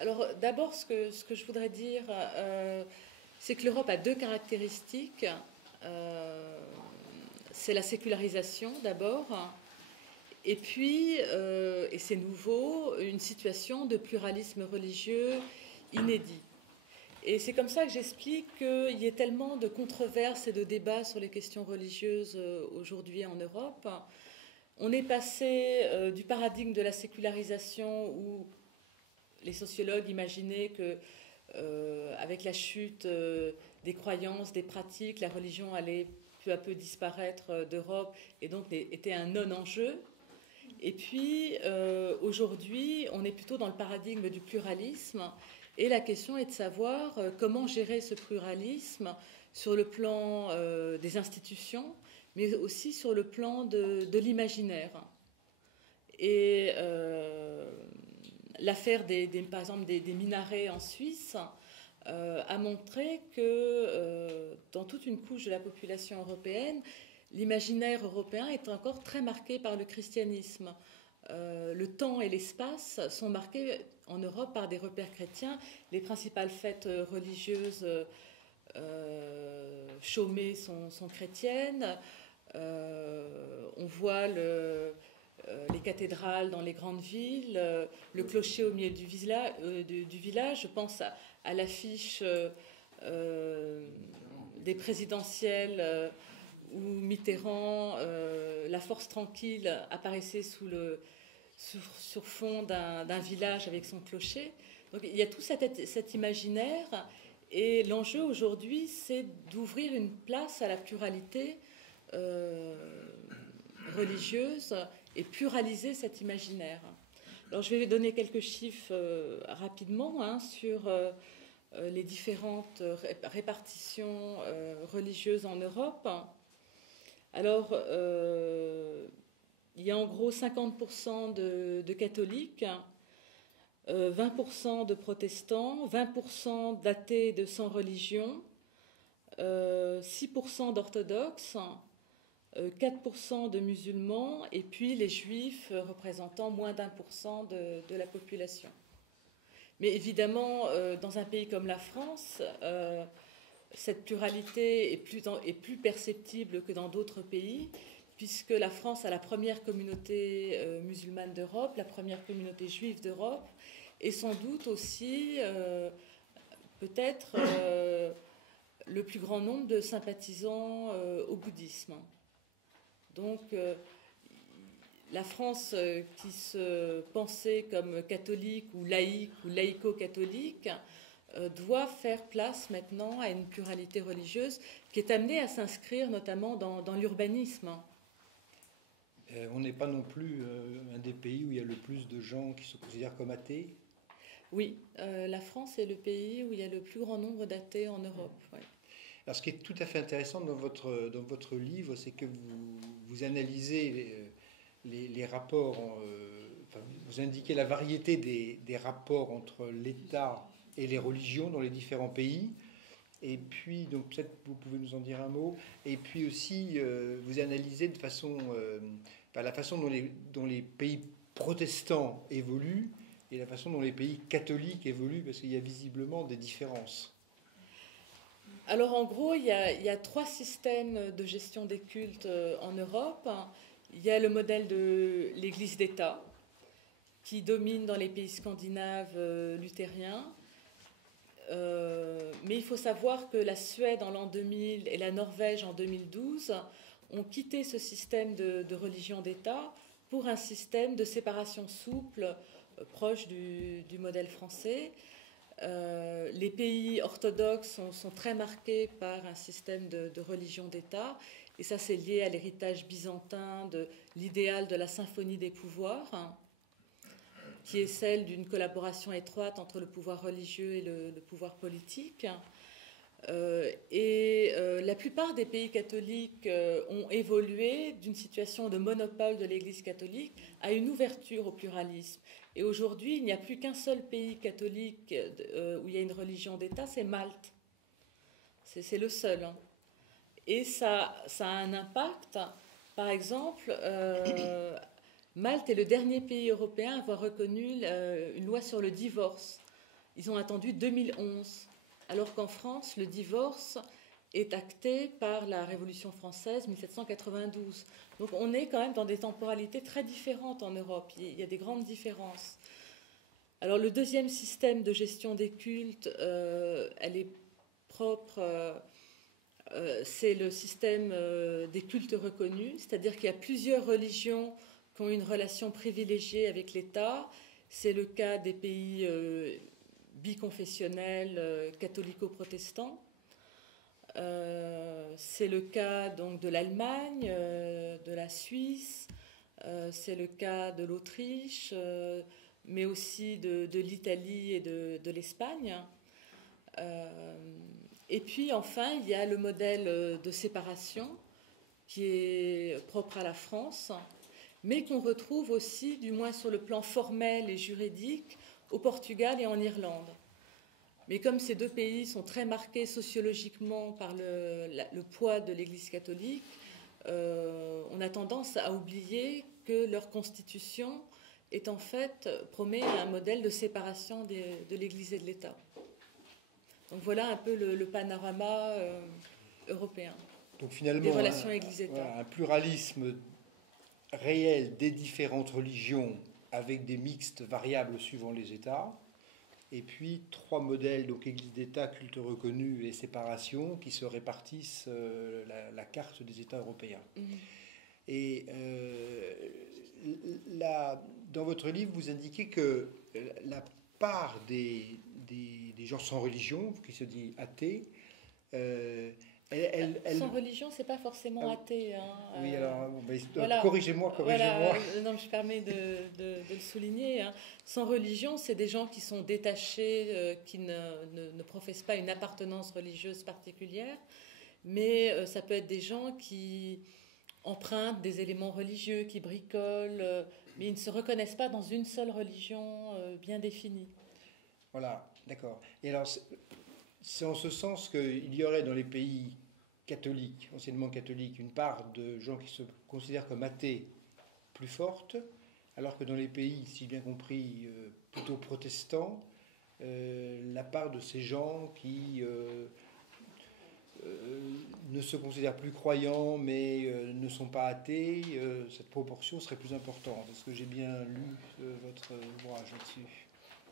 Alors d'abord, ce que je voudrais dire, c'est que l'Europe a deux caractéristiques. C'est la sécularisation d'abord, et puis, et c'est nouveau, une situation de pluralisme religieux inédit. Et c'est comme ça que j'explique qu'il y ait tellement de controverses et de débats sur les questions religieuses aujourd'hui en Europe. On est passé du paradigme de la sécularisation où les sociologues imaginaient que avec la chute des croyances, des pratiques, la religion allait peu à peu disparaître d'Europe et donc était un non-enjeu. Et puis aujourd'hui, on est plutôt dans le paradigme du pluralisme et la question est de savoir comment gérer ce pluralisme sur le plan des institutions, mais aussi sur le plan de l'imaginaire. Et l'affaire par exemple des minarets en Suisse a montré que dans toute une couche de la population européenne, l'imaginaire européen est encore très marqué par le christianisme. Le temps et l'espace sont marqués en Europe par des repères chrétiens. Les principales fêtes religieuses chômées sont chrétiennes. On voit les cathédrales dans les grandes villes, le clocher au milieu du village. Je pense à l'affiche des présidentielles où Mitterrand, la force tranquille, apparaissait sur fond d'un village avec son clocher. Donc il y a tout cet imaginaire. Et l'enjeu aujourd'hui, c'est d'ouvrir une place à la pluralité religieuse et pluraliser cet imaginaire. Alors je vais donner quelques chiffres rapidement sur les différentes répartitions religieuses en Europe. Alors, il y a en gros 50% de catholiques, 20% de protestants, 20% d'athées et de sans religion, 6% d'orthodoxes, 4% de musulmans, et puis les juifs représentant moins d'1% de la population. Mais évidemment, dans un pays comme la France, cette pluralité est plus perceptible que dans d'autres pays, puisque la France a la première communauté musulmane d'Europe, la première communauté juive d'Europe, et sans doute aussi peut-être le plus grand nombre de sympathisants au bouddhisme. Donc la France qui se pensait comme catholique ou laïque ou laïco-catholique doit faire place maintenant à une pluralité religieuse qui est amenée à s'inscrire notamment dans l'urbanisme. On n'est pas non plus un des pays où il y a le plus de gens qui se considèrent comme athées. Oui, la France est le pays où il y a le plus grand nombre d'athées en Europe. Ouais. Alors, ce qui est tout à fait intéressant dans votre livre, c'est que vous analysez les rapports, enfin, vous indiquez la variété des rapports entre l'État et les religions dans les différents pays. Et puis, donc peut-être vous pouvez nous en dire un mot. Et puis aussi, vous analysez de façon, la façon dont les pays protestants évoluent et la façon dont les pays catholiques évoluent, parce qu'il y a visiblement des différences. Alors en gros, il y a trois systèmes de gestion des cultes en Europe. Il y a le modèle de l'Église d'État, qui domine dans les pays scandinaves luthériens. Mais il faut savoir que la Suède en l'an 2000 et la Norvège en 2012 ont quitté ce système de religion d'État pour un système de séparation souple proche du modèle français. Les pays orthodoxes sont très marqués par un système de religion d'État, et ça c'est lié à l'héritage byzantin de l'idéal de la symphonie des pouvoirs, qui est celle d'une collaboration étroite entre le pouvoir religieux et le pouvoir politique. La plupart des pays catholiques ont évolué d'une situation de monopole de l'Église catholique à une ouverture au pluralisme. Et aujourd'hui, il n'y a plus qu'un seul pays catholique où il y a une religion d'État, c'est Malte. C'est le seul. Et ça a un impact. Par exemple, Malte est le dernier pays européen à avoir reconnu une loi sur le divorce. ils ont attendu 2011, alors qu'en France, le divorce est acté par la Révolution française 1792. Donc on est quand même dans des temporalités très différentes en Europe. Il y a des grandes différences. Alors le deuxième système de gestion des cultes, elle est propre, c'est le système des cultes reconnus, c'est-à-dire qu'il y a plusieurs religions qui ont une relation privilégiée avec l'État. C'est le cas des pays biconfessionnels, catholico-protestants. C'est le cas donc de l'Allemagne, de la Suisse, c'est le cas de l'Autriche, mais aussi de l'Italie et de l'Espagne. Et puis enfin, il y a le modèle de séparation qui est propre à la France, mais qu'on retrouve aussi, du moins sur le plan formel et juridique, au Portugal et en Irlande. Mais comme ces deux pays sont très marqués sociologiquement par le poids de l'Église catholique, on a tendance à oublier que leur constitution est en fait promet un modèle de séparation de l'Église et de l'État. Donc voilà un peu le panorama européen. Donc finalement, des relations Église-État. Voilà, un pluralisme réel des différentes religions avec des mixtes variables suivant les États. Et puis 3 modèles, donc Église d'État, culte reconnu et séparation, qui se répartissent la carte des États européens. Et dans votre livre, vous indiquez que la part des gens sans religion, qui se dit athées, sans religion, c'est pas forcément athée. Hein. Oui, alors, voilà, corrigez-moi. Voilà, non, je permets de le souligner. Hein. Sans religion, c'est des gens qui sont détachés, qui ne professent pas une appartenance religieuse particulière, mais ça peut être des gens qui empruntent des éléments religieux, qui bricolent, mais ils ne se reconnaissent pas dans une seule religion bien définie. Voilà, d'accord. Et alors, c'est en ce sens qu'il y aurait dans les pays catholiques, anciennement catholiques, une part de gens qui se considèrent comme athées plus forte, alors que dans les pays, si bien compris, plutôt protestants, la part de ces gens qui ne se considèrent plus croyants mais ne sont pas athées, cette proportion serait plus importante. Est-ce que j'ai bien lu votre ouvrage là-dessus ?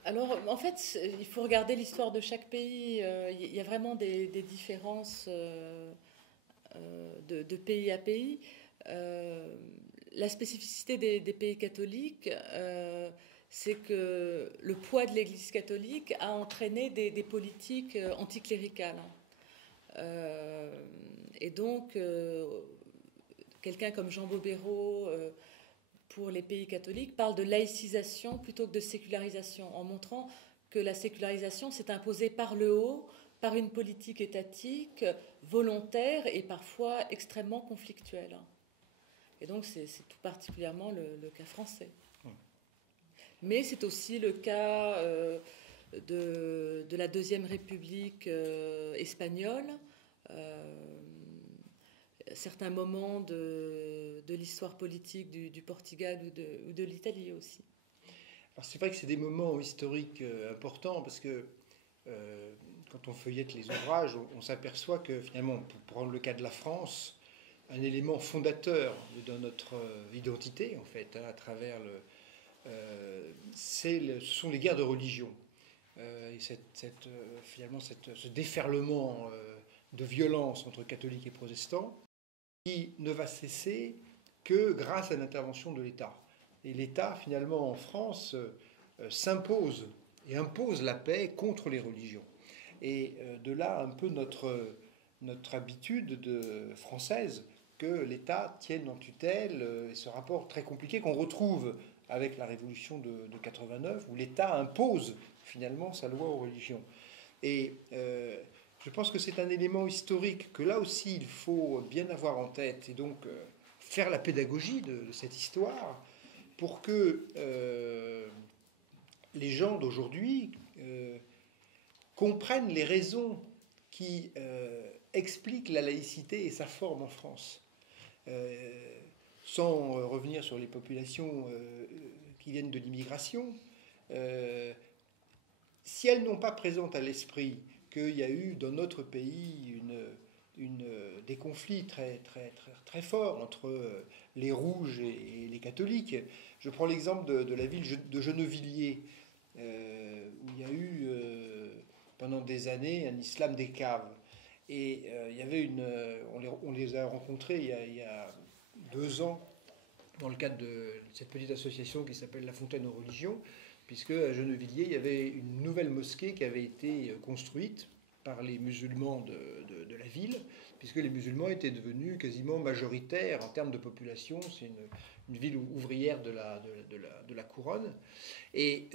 Alors, en fait, il faut regarder l'histoire de chaque pays. Il y a vraiment des différences de pays à pays. La spécificité des pays catholiques, c'est que le poids de l'Église catholique a entraîné des politiques anticléricales. Et donc, quelqu'un comme Jean Bobéro, pour les pays catholiques, parle de laïcisation plutôt que de sécularisation, en montrant que la sécularisation s'est imposée par le haut, par une politique étatique volontaire et parfois extrêmement conflictuelle. Et donc c'est tout particulièrement le cas français. Mais c'est aussi le cas de la Deuxième République espagnole, certains moments de l'histoire politique du Portugal ou de l'Italie aussi. Alors c'est vrai que c'est des moments historiques importants parce que quand on feuillette les ouvrages, on s'aperçoit que finalement, pour prendre le cas de la France, un élément fondateur de notre identité, en fait, à travers ce sont les guerres de religion. Et finalement, ce déferlement de violence entre catholiques et protestants qui ne va cesser que grâce à l'intervention de l'État. Et l'État, finalement, en France, s'impose et impose la paix contre les religions. Et de là, un peu notre habitude française que l'État tienne en tutelle, et ce rapport très compliqué qu'on retrouve avec la Révolution de 89, où l'État impose finalement sa loi aux religions. Et je pense que c'est un élément historique que là aussi il faut bien avoir en tête, et donc faire la pédagogie de cette histoire pour que les gens d'aujourd'hui comprennent les raisons qui expliquent la laïcité et sa forme en France. Sans revenir sur les populations qui viennent de l'immigration, si elles n'ont pas présente à l'esprit qu'il y a eu dans notre pays des conflits très, très, très, très forts entre les rouges et les catholiques. Je prends l'exemple de la ville de Gennevilliers, où il y a eu pendant des années un islam des caves. Et il y avait on les a rencontrés il y a 2 ans dans le cadre de cette petite association qui s'appelle La Fontaine aux Religions, puisque à Gennevilliers, il y avait une nouvelle mosquée qui avait été construite par les musulmans de la ville, puisque les musulmans étaient devenus quasiment majoritaires en termes de population. C'est une ville ouvrière de la couronne. Et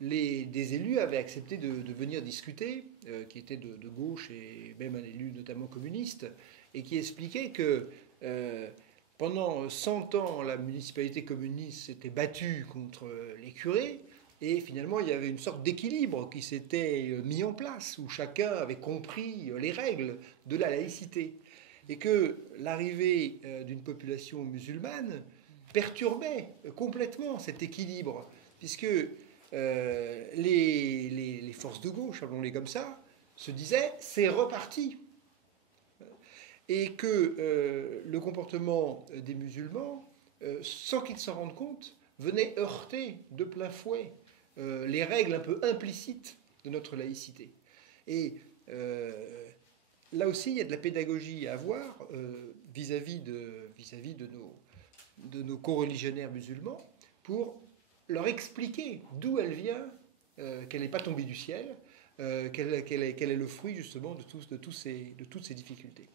des élus avaient accepté de venir discuter, qui étaient de gauche et même un élu notamment communiste, et qui expliquait que pendant 100 ans, la municipalité communiste s'était battue contre les curés, et finalement, il y avait une sorte d'équilibre qui s'était mis en place, où chacun avait compris les règles de la laïcité. Et que l'arrivée d'une population musulmane perturbait complètement cet équilibre, puisque les forces de gauche, appelons-les comme ça, se disaient « c'est reparti ». Et que le comportement des musulmans, sans qu'ils s'en rendent compte, venait heurter de plein fouet les règles un peu implicites de notre laïcité. Et là aussi, il y a de la pédagogie à avoir vis-à-vis de nos co-religionnaires musulmans pour leur expliquer d'où elle vient, qu'elle n'est pas tombée du ciel, qu'elle est le fruit justement de toutes ces difficultés.